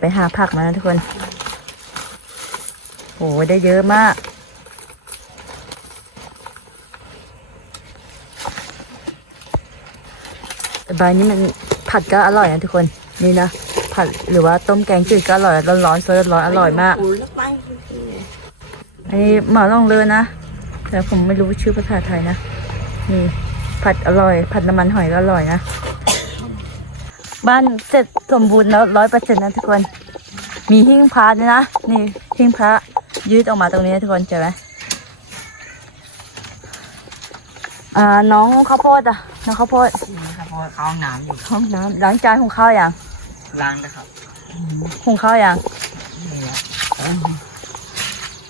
ไปหาผักมานะทุกคนโหได้เยอะมาก ใบนี้มันผัดก็อร่อยนะทุกคน นี่นะ ผัดหรือว่าต้มแกงจืดก็อร่อย ร้อนๆซดร้อนอร่อยมาก อันนี้หมาล่องเรือนะ แต่ผมไม่รู้ชื่อภาษาไทยนะ นี่ผัดอร่อย ผัดน้ำมันหอยก็อร่อยนะ บ้านเสร็จสมบูรณ์แล้วร้อยเปอร์เซ็นต์นะทุกคน มีหิ้งพระด้วยนะ นี่หิ้งพระยืดออกมาตรงนี้นะทุกคนเจอไหมอ่าน้องข้าวโพดอะน้องข้าวโพดครับเพราะว่าเข้าห้องน้ำอยู่ห้องน้ำล้างจานหุงข้าวอย่างล้างนะครับหุงข้าวอย่างนี่ครับ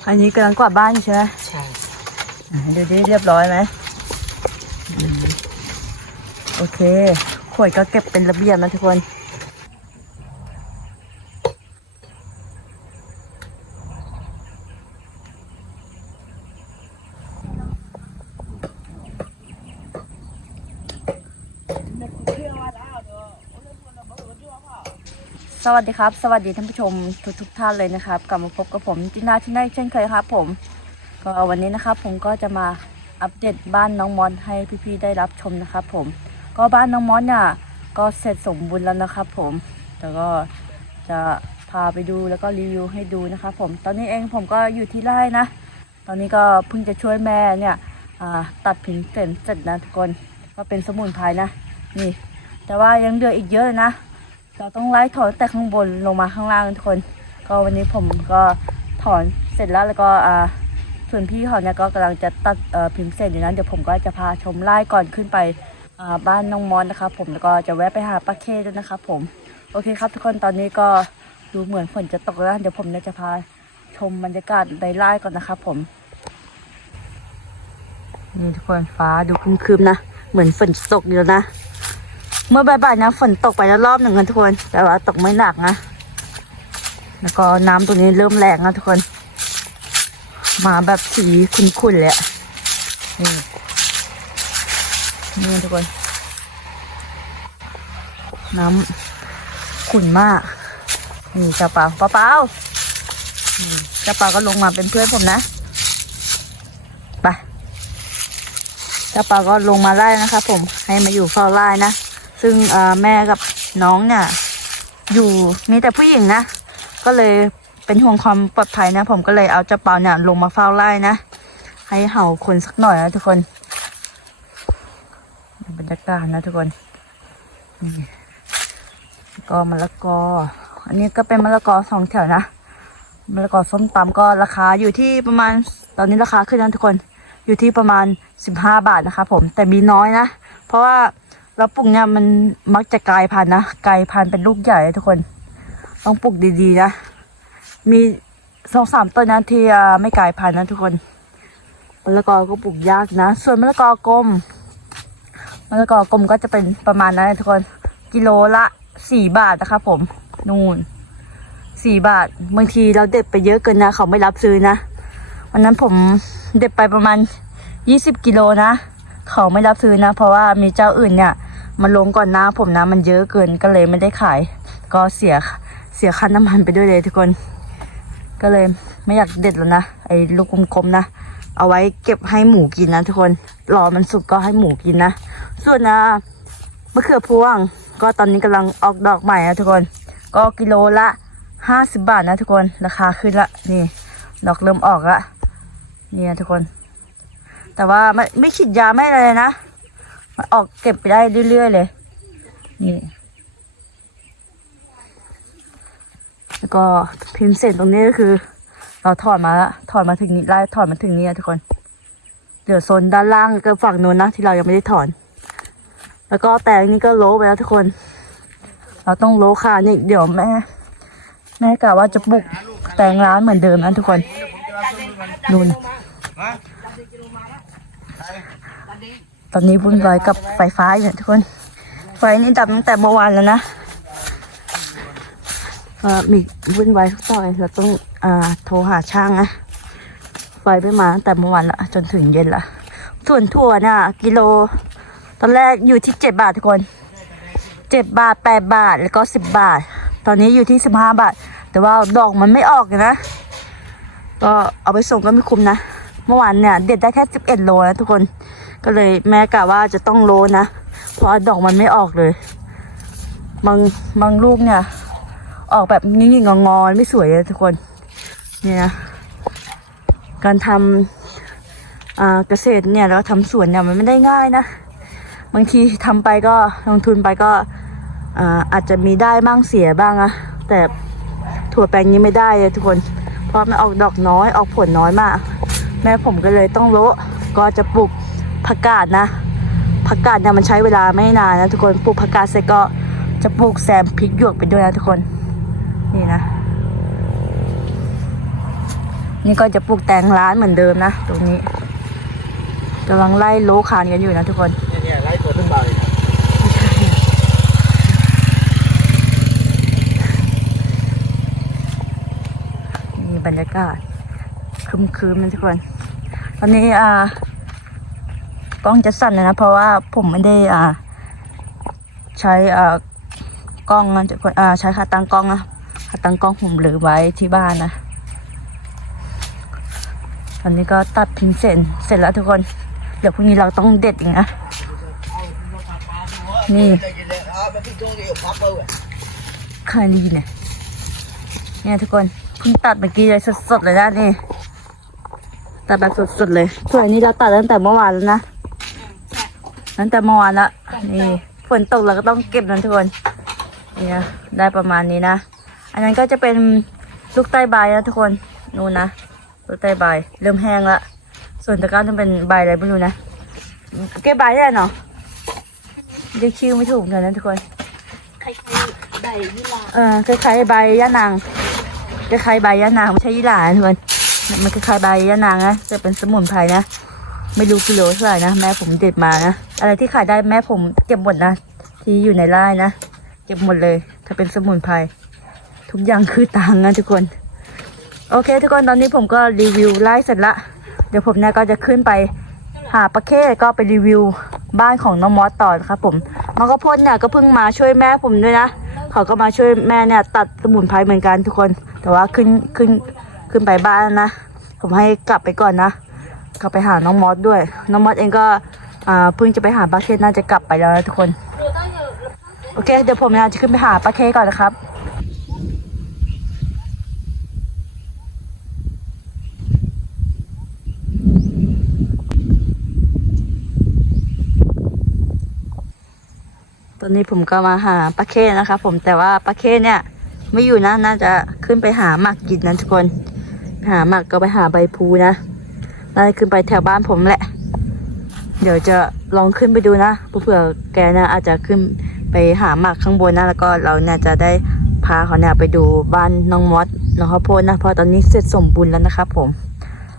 อันนี้กำลังกวาดบ้านอยู่ใช่ไหมใช่อะดูดิเรียบร้อยไหมโอเค ขวดก็เก็บเป็นระเบียบนะทุกคน สวัสดีครับ สวัสดีท่านผู้ชมทุกทุกท่านเลยนะครับ กลับมาพบกับผมจินาที่ได้เช่นเคยครับผม ก็วันนี้นะครับผมก็จะมาอัปเดตบ้านน้องมอนให้พี่ๆได้รับชมนะครับผม ก็บ้านน้องมอนเนี่ยก็เสร็จสมบูรณ์แล้วนะครับผม แต่ก็จะพาไปดูแล้วก็รีวิวให้ดูนะครับผม ตอนนี้เองผมก็อยู่ที่ไร่นะ ตอนนี้ก็เพิ่งจะช่วยแม่เนี่ยตัดผิงเสร็จเสร็จนะทุกคน ก็เป็นสมุนไพรนะ นี่ แต่ว่ายังเหลืออีกเยอะเลยนะ เราต้องไล่ถอนแต่ข้างบนลงมาข้างล่างทุกคน ก็วันนี้ผมก็ถอนเสร็จแล้วแล้วก็อ่าส่วนพี่เขาเนี่ยก็กำลังจะตัดเอ่อพิมพ์เสร็จอยู่นั้นเดี๋ยวผมก็จะพาชมไล่ก่อนขึ้นไป บ้านน้องมอนนะครับผมแล้วก็จะแวะไปหาป้าเคด้วยนะครับผมโอเคครับทุกคนตอนนี้ก็ดูเหมือนฝนจะตกแล้วเดี๋ยวผมเนี่ยจะพาชมบรรยากาศในไร่ก่อนนะครับผม นี่ทุกคนฟ้าดูครึมๆนะ เหมือนฝนตกอยู่แล้วนะ เมื่อบ่ายๆนะฝนตกไปแล้วรอบหนึ่งนะทุกคน แต่ว่าตกไม่หนักนะ แล้วก็น้ำตรงนี้เริ่มแรงนะทุกคน มาแบบสีขุ่นๆเลยนี่ นี่ทุกคน น้ำขุ่นมาก นี่เจ้าเปล่าเปล่าเปล่าเจ้าเปล่าก็ลงมาเป็นเพื่อนผมนะไปเจ้าเปล่าก็ลงมาไล่นะครับผมให้มาอยู่เฝ้าไล่นะ ซึ่งแม่กับน้องเนี่ยอยู่มีแต่ผู้หญิงนะ ก็เลยเป็นห่วงความปลอดภัยนะ ผมก็เลยเอาเจ้าเปาเนี่ยลงมาเฝ้าไล่นะ ให้เห่าคนสักหน่อยนะทุกคน บรรยากาศนะทุกคนนี่ก็มะละกอ อันนี้ก็เป็นมะละกอสองแถวนะมะละกอส้มตำก็ราคาอยู่ที่ประมาณตอนนี้ราคาขึ้นนะทุกคนอยู่ที่ประมาณสิบห้าบาทนะคะ ผมแต่มีน้อยนะ เพราะว่าเราปลูกเนี่ยมันมักจะกลายพันธุ์นะกลายพันธุ์เป็นลูกใหญ่ทุกคน ต้องปลูกดีๆนะ มีสองสามต้นนะที่ไม่กลายพันธุ์นะทุกคนมะละกอก็ปลูกยากนะ ส่วนมะละกอกลม มะละกอกลมก็จะเป็นประมาณนั้นนะทุกคน กิโลละสี่บาทนะครับผมนู่นสี่บาท บางทีเราเด็ดไปเยอะเกินนะ เขาไม่รับซื้อนะวันนั้นผมเด็ดไปประมาณยี่สิบกิโลนะ เขาไม่รับซื้อนะ เพราะว่ามีเจ้าอื่นเนี่ยมาลงก่อนหน้าผมนะมันเยอะเกินก็เลยไม่ได้ขาย ก็เสียเสียค่าน้ำมันไปด้วยเลยทุกคน ก็เลยไม่อยากเด็ดแล้วนะไอ้ลูกกลมๆนะ เอาไว้เก็บให้หมูกินนะทุกคนรอมันสุกก็ให้หมูกินนะ ส่วนนะมะเขือพวง ก็ตอนนี้กำลังออกดอกใหม่นะทุกคน ก็กิโลละห้าสิบบาทนะทุกคนราคาขึ้นละนี่ ดอกเริ่มออกละนี่นะทุกคน แต่ว่าไม่ไม่ฉีดยาไม่อะไรนะมันออกเก็บไปได้เรื่อยๆเลย นี่แล้วก็พิมพ์เสร็จตรงนี้ก็คือ เราถอดมาละถอดมาถึงนี้ไล่ถอดมาถึงนี้นะทุกคน เดี๋ยวโซนด้านล่างก็ฝั่งนู้นนะที่เรายังไม่ได้ถอน แล้วก็แตงนี่ก็โลไปแล้วทุกคน เราต้องโลค่ะนี่เดี๋ยวแม่ แม่กะว่าจะปลูกแตงร้านเหมือนเดิมนะทุกคนนู่นตอนนี้วุ่นวายกับไฟฟ้าอยู่นะทุกคน ไฟนี่ดับตั้งแต่เมื่อวานแล้วนะมีวุ่นวายทุกต่อยเราต้องอ่าโทรหาช่างนะไฟไม่มาตั้งแต่เมื่อวานละจนถึงเย็นละส่วนถั่วเนี่ยกิโล อนแรกอยู่ที่เจ็ดบาททุกคนเจ็ดบาทแปดบาทแล้วก็สิบบาท ตอนนี้อยู่ที่สิบห้าบาท แต่ว่าดอกมันไม่ออกเลยนะ ก็เอาไปส่งก็ไม่คุ้มนะ เมื่อวานเนี่ยเด็ดได้แค่สิบเอ็ดโลนะทุกคน ก็เลยแม่กะว่าจะต้องโลนะ เพราะดอกมันไม่ออกเลย บางบางลูกเนี่ย ออกแบบงิ่งๆงอๆไม่สวยเลยทุกคน เนี่ยนะการทำเกษตรเนี่ยแล้วทำสวนเนี่ยมันไม่ได้ง่ายนะ บางทีทำไปก็ลงทุนไปก็อาอาจจะมีได้บ้างเสียบ้างอะแต่ถั่วแปลงนี้ไม่ได้เลยทุกคน เพราะมันออกดอกน้อยออกผลน้อยมาก แม่ผมก็เลยต้องโละก็จะปลูกผักกาดนะผักกาดเนี่ยมันใช้เวลาไม่นานนะทุกคนปลูกผักกาดเสร็จก็จะปลูกแซมพริกหยวกไปด้วยนะทุกคนนี่นะ นี่ก็จะปลูกแตงร้านเหมือนเดิมนะ ตรงนี้กำลังไล่โลคานกันอยู่นะทุกคน เนี่ยไล่ตัวขึ้นไปมีบรรยากาศคืมๆนะทุกคน ตอนนี้อ่ากล้องจะสั่นนะ เพราะว่าผมไม่ได้อ่า ใช้อ่ากล้องนะทุกคนอ่าใช้ขาตั้งกล้องนะขาตั้งกล้องผมเหลือไว้ที่บ้านนะตอนนี้ก็ตัดพิมพ์เสร็จเสร็จแล้วทุกคน เดี๋ยวพรุ่งนี้เราต้องเด็ดอีกนะ นี่ใครดีเนี่ยเนี่ยทุกคนเพิ่งตัดเมื่อกี้เลยสดๆเลยนะนี่ตัดแบบสดๆเลยส่วนอันนี้เราตัดตั้งแต่เมื่อวานแล้วนะตั้งแต่เมื่อวานละนี่ฝนตกเราก็ต้องเก็บนะทุกคนนี่นะได้ประมาณนี้นะ อันนั้นก็จะเป็นลูกใต้ใบนะทุกคนนู่นนะลูกใต้ใบเริ่มแห้งละส่วนตะกร้าต้องเป็นใบอะไรไม่รู้นะเก็บใบได้เนาะ เรียกชื่อไม่ถูกเหมือนกันนะทุกคนใครคือใบยี่ลาเออคล้ายๆใบย่านางคล้ายๆใบย่านางไม่ใช่ยี่หร่านะทุกคนมันคล้ายๆใบย่านางนะจะเป็นสมุนไพรนะไม่รู้กิโลเท่าไหร่นะแม่ผมเด็ดมานะอะไรที่ขายได้แม่ผมเก็บหมดนะที่อยู่ในไร่นะเก็บหมดเลย ถ้าเป็นสมุนไพรทุกอย่างคือตังค์นะทุกคน โอเค ทุกคนตอนนี้ผมก็รีวิวไร่เสร็จละ เดี๋ยวผมเนี่ยก็จะขึ้นไป หาปลาเข้ก็ไปรีวิวบ้านของน้องมอสต่อนะครับผมน้องกระพนเนี่ยก็เพิ่งมาช่วยแม่ผมด้วยนะเขาก็มาช่วยแม่เนี่ยตัดสมุนไพรเหมือนกันทุกคน แต่ว่าขึ้นขึ้นขึ้นไปบ้านนะ ผมให้กลับไปก่อนนะกลับไปหาน้องมอสด้วย น้องมอสเองก็อ่าเพิ่งจะไปหาปลาเคน่าจะกลับไปแล้วนะทุกคน โอเค เดี๋ยวผมเนี่ยจะขึ้นไปหาปลาเคก่อนนะครับ อนนี้ผมก็มาหาปลาเคนะครับผมแต่ว่าปลาเคเนี่ย ไม่อยู่นะน่าจะขึ้นไปหาหมากกินนะทุกคนหาหมากก็ไปหาใบพูนะน่าจะขึ้นไปแถวบ้านผมแหละ เดี๋ยวจะลองขึ้นไปดูนะเผื่อแกนะอาจจะขึ้นไปหาหมากข้างบนนะแล้วก็เราเนี่ยจะได้พาเขาเนี่ยไปดูบ้านน้องมอสน้องข้าวโพดนะเพราะตอนนี้เสร็จสมบูรณ์แล้วนะครับผม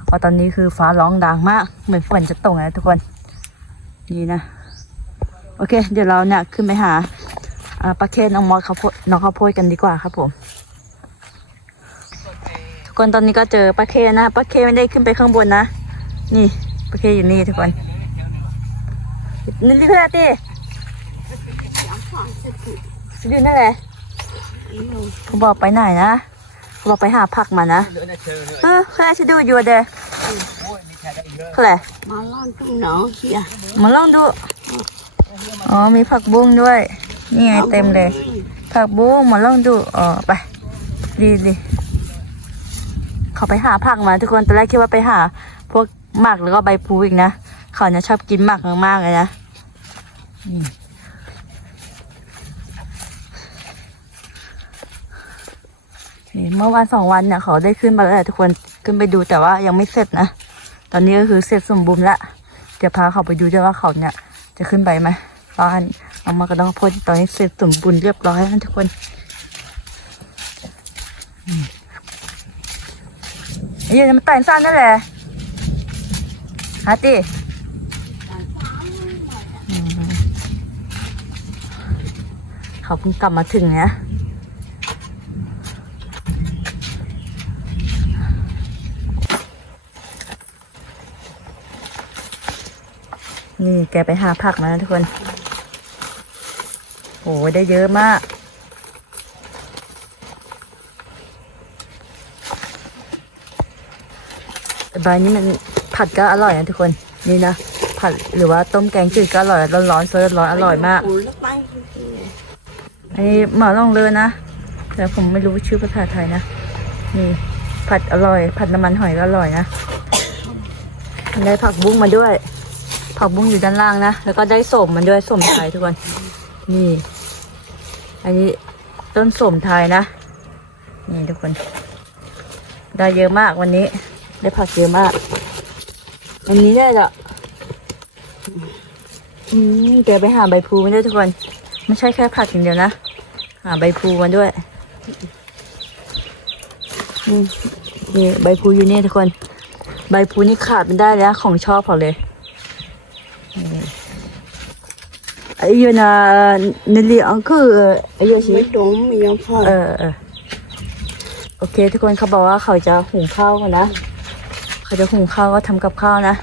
เพราะตอนนี้คือฟ้าร้องดังมาก เหมือนฝนจะตกนะทุกคน นี่นะ โอเค เดี๋ยวเราเนี่ยขึ้นไปหาอ่าปลาเคนน้องมอสข้าวโพดน้องข้าวโพดกันดีกว่าครับผมทุกคนตอนนี้ก็เจอปลาเคนะปลาเคไม่ได้ขึ้นไปข้างบนนะ นี่ปลาเคอยู่นี่ทุกคนนี่เพื่อนตีสุดยอดนั่นแหละเขาบอกไปไหนนะเขาบอกไปหาผักมานะเลือดเชิงเลยเออแค่จะดูอยู่เด้อโอ้ยมีแค่ได้อีกเลยเขาแหละมาล่อนตุ้งหนองเฮียมาลองดู อ๋อมีผักบุ้งด้วย นี่ไงเต็มเลย ผักบุ้งมาลองดูอ๋อไปดีดีเขาไปหาผักมาทุกคนตอนแรกคิดว่าไปหา พวกหมักแล้วก็ใบพลูอีกนะเขาเนี่ยชอบกินหมักมากๆเลยนะนี่เมื่อวันสองวันเนี่ยเขาได้ขึ้นมาแล้วทุกคนขึ้นไปดูแต่ว่ายังไม่เสร็จนะ ตอนนี้ก็คือเสร็จสมบูรณ์ละเดี๋ยวพาเขาไปดูด้วยว่าเขาเนี่ย จะขึ้นไปไหมบ้านเอามากระดองโพดตอนนี้เสร็จสมบูรณ์เรียบร้อยแล้วทุกคนอืมไอ้เหี้ยังมันแต่งสั้นนั่นแหละฮาตีเขาเพิ่งกลับมาถึงนะนี่ย แกไปหาผักมานะทุกคนโอ้ได้เยอะมาก ใบนี้มันผัดก็อร่อยนะทุกคน นี่นะ ผัดหรือว่าต้มแกงจืดก็อร่อย ร้อนๆเซนร์ฟร้อนอร่อยมากไอ้หมาล่องเลยนะ แต่ผมไม่รู้ชื่อภาษาไทยนะ นี่ ผัดอร่อย ผัดน้ำมันหอยก็อร่อยนะ ได้ผักบุ้งมาด้วย ผักบุ้งอยู่ด้านล่างนะ แล้วก็ได้สมมันด้วยสมไทยทุกคน นี่ อันนี้ต้นสมไทยนะ นี่ทุกคน ได้เยอะมากวันนี้ ได้ผักเยอะมาก อันนี้ได้จะอืมแกไปหาใบพลูมาด้วยทุกคน ไม่ใช่แค่ผักอย่างเดียวนะ หาใบพลูมาด้วยนี่ใบพลูอยู่นี่ทุกคน ใบพลูนี่ขาดไม่ได้แล้วของชอบเขาเลยนี่ ไอ้ยูนานิลีอังคือไอ้ยูชิไม่ตรงไม่ยอมพอเออเออโอเค ทุกคนเขาบอกว่าเขาจะหุงข้าวกันนะเขาจะหุงข้าวก็ทำกับข้าวนะ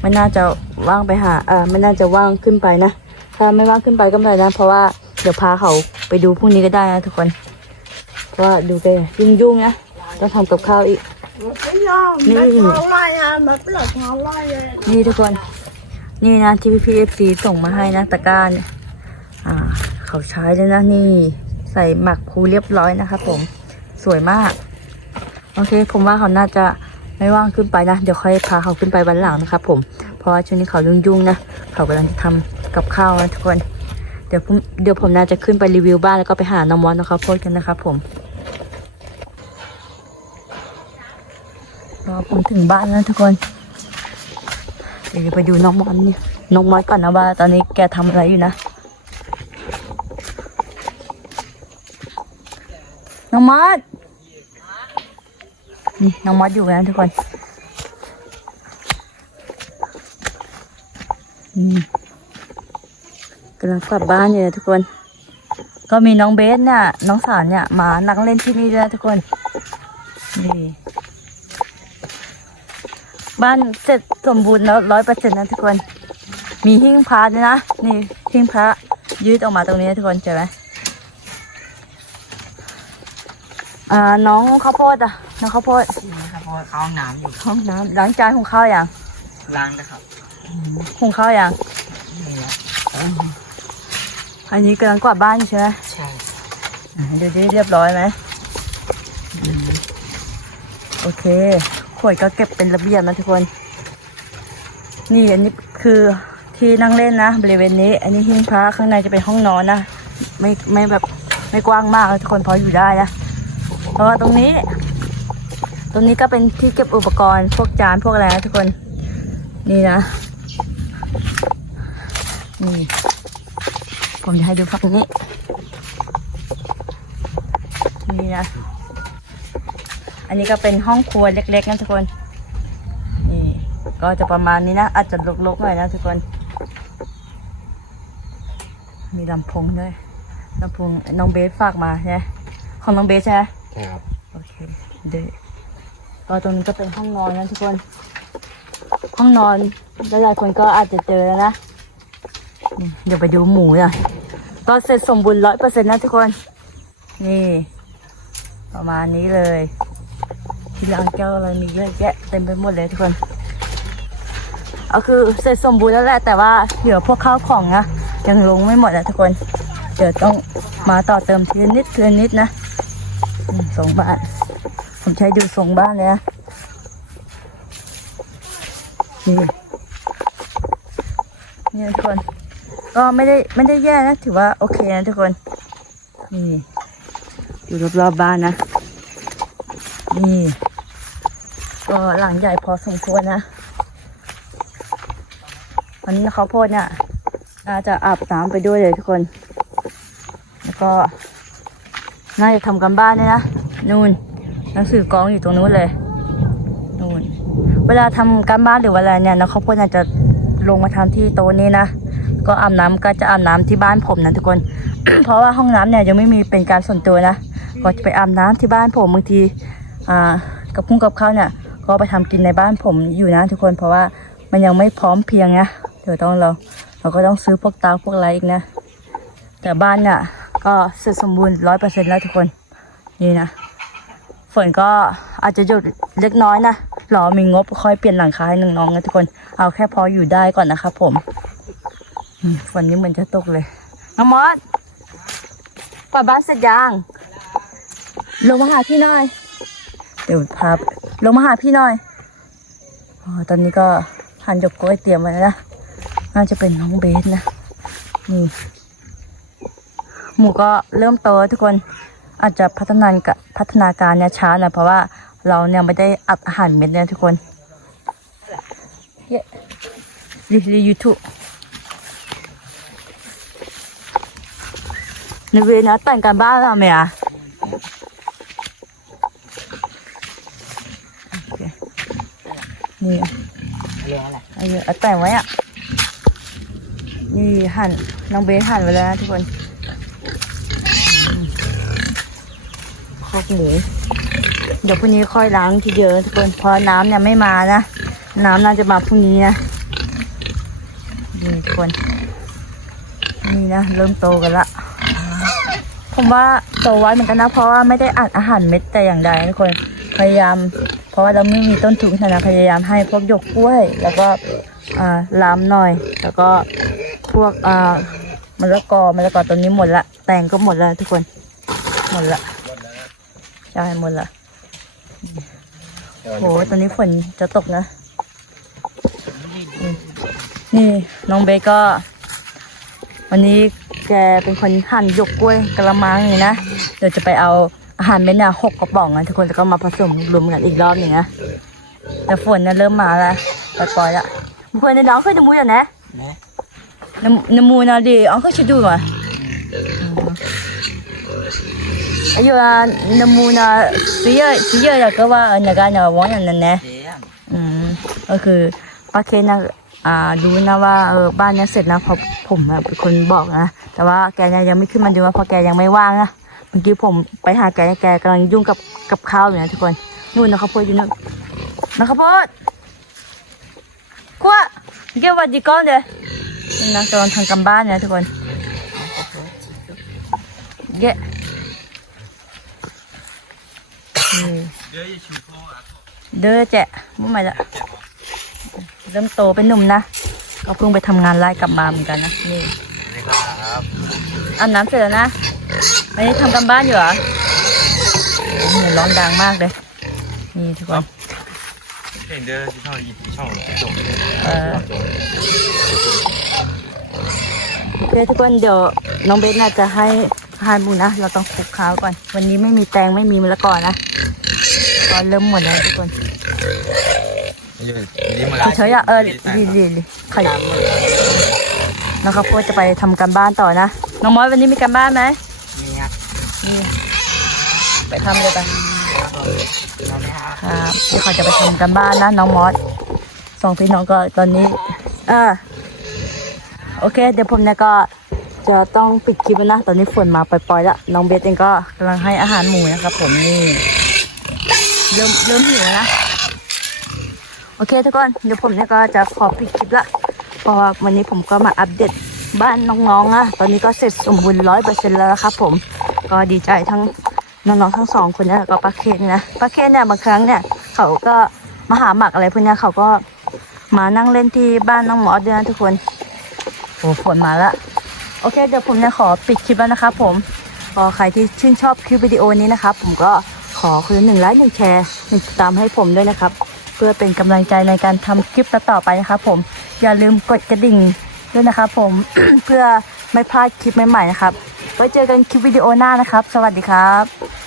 ไม่น่าจะว่างไปหาเออไม่น่าจะว่างขึ้นไปนะถ้าไม่ว่างขึ้นไปก็ไม่เป็นไรนะ เพราะว่าเดี๋ยวพาเขาไปดูพรุ่งนี้ก็ได้นะทุกคนเพราะว่าดูไปยุ่งๆนะต้องทำกับข้าวอีก ไม่ยอมนี่ไม่ท้องลอยอะแบบเปลือกท้องลอยเลยนี่ทุกคน นี่นะที่พี่พีเอฟซีส่งมาให้นะตะกร้าเนี่ยอ่า เขาใช้เลยนะนี่ ใส่หมักพูเรียบร้อยนะครับผมสวยมาก โอเค ผมว่าเขาน่าจะไม่ว่างขึ้นไปนะ เดี๋ยวค่อยพาเขาขึ้นไปวันหลังนะครับผมเพราะว่าช่วงนี้เขายุ่งๆนะเขากำลังจะทำกับข้าวนะทุกคนเดี๋ยวผมเดี๋ยวผมน่าจะขึ้นไปรีวิวบ้านแล้วก็ไปหาน้องมอสนะครับโพดกันนะครับผมรอผมถึงบ้านแล้วทุกคน เดี๋ยวไปดูน้องมอนี่น้องมอสก่อนนะว่าตอนนี้แกทำอะไรอยู่นะ น้องมอสนี่น้องมอสอยู่นะทุกคนนี่กำลังกลับบ้านอยู่นะทุกคน ก็มีน้องเบสเนี่ยน้องสารเนี่ยมานั่งเล่นที่นี่ด้วยทุกคนนี่ บ้านเสร็จสมบูรณ์แล้วร้อยเปอร์เซ็นต์นะทุกคน มีหิ้งพระด้วยนะ นี่หิ้งพระยืดออกมาตรงนี้นะทุกคนเจอไหมอ่าน้องข้าวโพดอะน้องข้าวโพดนะครับเพราะว่าเข้าห้องน้ำอยู่ห้องน้ำล้างจานหุงข้าวอย่างล้างนะครับหุงข้าวอย่างนี่แหละอันนี้กำลังกวาดบ้านอยู่ใช่ไหมใช่อ่าดูดิเรียบร้อยไหมอืมโอเคข วดก็เก็บเป็นระเบียบนะทุกคน นี่อันนี้คือที่นั่งเล่นนะบริเวณนี้ อันนี้หิ้งพระข้างในจะเป็นห้องนอนนะไม่ไม่แบบไม่กว้างมากทุกคนพออยู่ได้นะเพราะว่าตรงนี้ ตรงนี้ก็เป็นที่เก็บอุปกรณ์พวกจานพวกอะไรนะทุกคน นี่นะนี่ผมจะให้ดูฝั่งนี้ นี่นะ นนี้ก็เป็นห้องครัวเล็กๆนะทุกคน นี่ ก็จะประมาณนี้นะ อาจจะรกๆหน่อยนะทุกคน มีลำโพงด้วยลำโพงน้องเบสฝากมาใช่ไหมของน้องเบสใช่ไหมใช่ครับ โอเค เดี๋ยวก็ตรงนี้ก็เป็นห้องนอนนะทุกคน ห้องนอนหลายๆคนก็อาจจะเจอแล้วนะนี่เดี๋ยวไปดูหมูหน่อยก็เสร็จสมบูรณ์ร้อยเปอร์เซ็นต์นะทุกคน นี่ ประมาณนี้เลย ที่ล้างแก้วอะไรมีเยอะแยะเต็มไปหมดเลยทุกคนเอาคือเสร็จสมบูรณ์แล้วแหละแต่ว่าเหลือพวกข้าวของนะยังลงไม่หมดนะทุกคนเดี๋ยวต้องมาต่อเติมทีนิดทีนิดนะสองบาทผมใช้ดูทรงบ้านเลยนะนี่นี่ทุกคน ก็ไม่ได้ไม่ได้แย่นะ ถือว่าโอเคนะทุกคน นี่อยู่รอบๆบ้านนะ นี่ ก็หลังใหญ่พอสมควรนะวันนี้เขาวโพดเนี่ยน่าจะอาบน้ำไปด้วยเลยทุกคน แล้วก็น่าจะทำกันบ้านด้วยนะนู่นหนังสือกองอยู่ตรงนู้นเลยนู่นเวลาทำการบ้านหรือเว่าเนี่ยน้องข้าวโพดน่าจะลงมาทำที่โต๊ะนี้นะก็อาบน้ำก็จะอาบน้ำที่บ้านผมนะทุกคน เพราะว่าห้องน้ำเนี่ยยังไม่มีเป็นการส่วนตัวนะ ก็จะไปอาบน้ำที่บ้านผมบางที อ่า กับพุ่งกับข้าวเนี่ย ก็ไปทำกินในบ้านผมอยู่นะทุกคนเพราะว่ามันยังไม่พร้อมเพรียงนะเดี๋ยวต้องเราเราก็ต้องซื้อพวกเตาพวกอะไรอีกนะ แต่บ้านเนี่ยก็เสร็จสมบูรณ์ร้อยเปอร์เซ็นต์แล้วทุกคนนี่นะฝนก็อาจจะหยุดเล็กน้อยนะรอมีงบค่อยเปลี่ยนหลังคาให้น้องๆนะทุกคนเอาแค่พออยู่ได้ก่อนนะครับผมอืมฝนนี้เหมือนจะตกเลยน้องมอสกวาดบ้านเสร็จยังลงมาหาพี่หน่อย เดี๋ยวพา ลงมาหาพี่หน่อยอ๋อตอนนี้ก็หันหยกกล้วยเตรียมไว้แล้วนะน่าจะเป็นน้องเบสนะ นี่ หมูก็เริ่มโตทุกคนอาจจะพัฒนากพัฒนาการเนี่ยช้าหน่อยเพราะว่าเราเนี่ยไม่ได้อัดอาหารเม็ดเนี่ยทุกคนเย้รีรียูทูบในเวนะแต่งการบ้านเราไหมอะโอเค นี่เรื่องอะไรเอาอยู่เอาแต่งไว้อะ นี่หั่นน้องเบสหั่นไว้แล้วนะทุกคนอืมคอกหมูเดี๋ยวพรุ่งนี้ค่อยล้างทีเดียวนะทุกคนเพราะน้ำเนี่ยไม่มานะ น้ำน่าจะมาพรุ่งนี้นะนี่ทุกคน นี่นะเริ่มโตกันละ ผมว่าโตไว้เหมือนกันนะ เพราะว่าไม่ได้อัดอาหารเม็ดแต่อย่างใดนะทุกคน พยายาม เพราะว่าเราไม่มีต้นทุนขนาดพยายามให้พวกหยกกล้วย แล้วก็ลามหน่อย แล้วก็พวกมะละกอมะละกอตัวนี้หมดละ แตงก็หมดล้วทุกคน หมดละใช่หมดละโหตอนนี้ฝนจะตกนะ นี่น้องเบก็ วันนี้แกเป็นคนหั่นหยกกล้วยกระมังอย่างนี้นะ เดี๋ยวจะไปเอา อาหารเม็ดเนี่ยหกกระป๋องนะทุกคนแล้วก็มาผสมรวมกันอีกรอบหนึ่งนะแต่ฝนเนี่ยเริ่มมาแล้วปล่อยๆละเพื่อนในน้องเคยดูมูอย่างนะนะน้ำน้ำมูนะดิอ๋อเคยชิดูอะอายุอะน้ำมูนะสีเยอะสีเยอะแล้วก็ว่าเออเนี่ยกันเนี่ยวันอย่างนั้นนะเจ๊ยมอืมก็คือป้าเคนนะอ่าดูนะว่าเออบ้านเนี้ยเสร็จนะเพราะผมอะเป็นคนบอกนะแต่ว่าแกเนี่ยยังไม่ขึ้นมาดูว่าเพราะแกยังไม่ว่างนะเมื่อกี้ผมไปหาแกแกกำลังยุ่งกับกับข้าวอยู่นะทุกคนนู่นนะครับพ่ออยู่นู่นนะครับพ่อขั้วเกี่ยววัดดีก้อนเด้อนี่นะกำลังทำกันบ้านเนี่ยทุกคนเยอะนี่เด้อแจะมื่อไหร่ละเริ่มโตเป็นหนุ่มนะก็เพิ่งไปทำงานไล่กลับมาเหมือนกันนะนี่อาบน้ำเสร็จแล้วนะ วันนี้ทำกันบ้านอยู่เหรอนี่ร้องดังมากเลย นี่ทุกคนเห็นเด้อที่ช่องอีช่องจบเออโอเคทุกคนเดี๋ยวน้องเบสน่าจะให้อาหารหมูนะ เราต้องคลุกข้าวก่อน วันนี้ไม่มีแตงไม่มีมะละกอนะก็เริ่มหมดแล้วทุกคนนี่มาเฉยๆอะเออดีดีดีขยับนะครับพ่อจะไปทำการบ้านต่อนะ น้องมอสวันนี้มีการบ้านไหมมีครับนี่ ไปทำเลยไปเราไม่หาครับเดี๋ยวเขาจะไปทำการบ้านนะน้องมอสสองพี่น้องก็ตอนนี้เออโอเค เดี๋ยวผมเนี่ยก็จะต้องปิดคลิปแล้วนะ ตอนนี้ฝนมาปล่อยๆแล้ว น้องเบสเองก็กำลังให้อาหารหมูนะครับผมนี่เริ่มเริ่มหิวแล้วนะโอเคทุกคนเดี๋ยวผมเนี่ยก็จะขอปิดคลิปละเพราะว่าวันนี้ผมก็มาอัปเดตบ้านน้องๆอะตอนนี้ก็เสร็จสมบูรณ์ร้อยเปอร์เซ็นต์แล้วนะครับผม ก็ดีใจทั้งน้องๆทั้งสองคนนะแล้วก็ป้าเคนนะป้าเคนเนี่ยบางครั้งเนี่ยเขาก็มาหาหมักอะไรพวกนี้เขาก็มานั่งเล่นที่บ้านน้องหมอด้วยนะทุกคนโอ้ฝนมาละโอเคเดี๋ยวผมเนี่ยขอปิดคลิปแล้วนะครับผมก็ใครที่ชื่นชอบคลิปวิดีโอนี้นะครับผมก็ขอคนละหนึ่งไลค์หนึ่งแชร์หนึ่งติดตามให้ผมด้วยนะครับ เพื่อเป็นกำลังใจในการทำคลิปต่อๆไปนะครับผมอย่าลืมกดกระดิ่งด้วยนะครับผมเพื่อไม่พลาดคลิปใหม่ๆนะครับ ไว้เจอกันคลิปวิดีโอหน้านะครับ สวัสดีครับ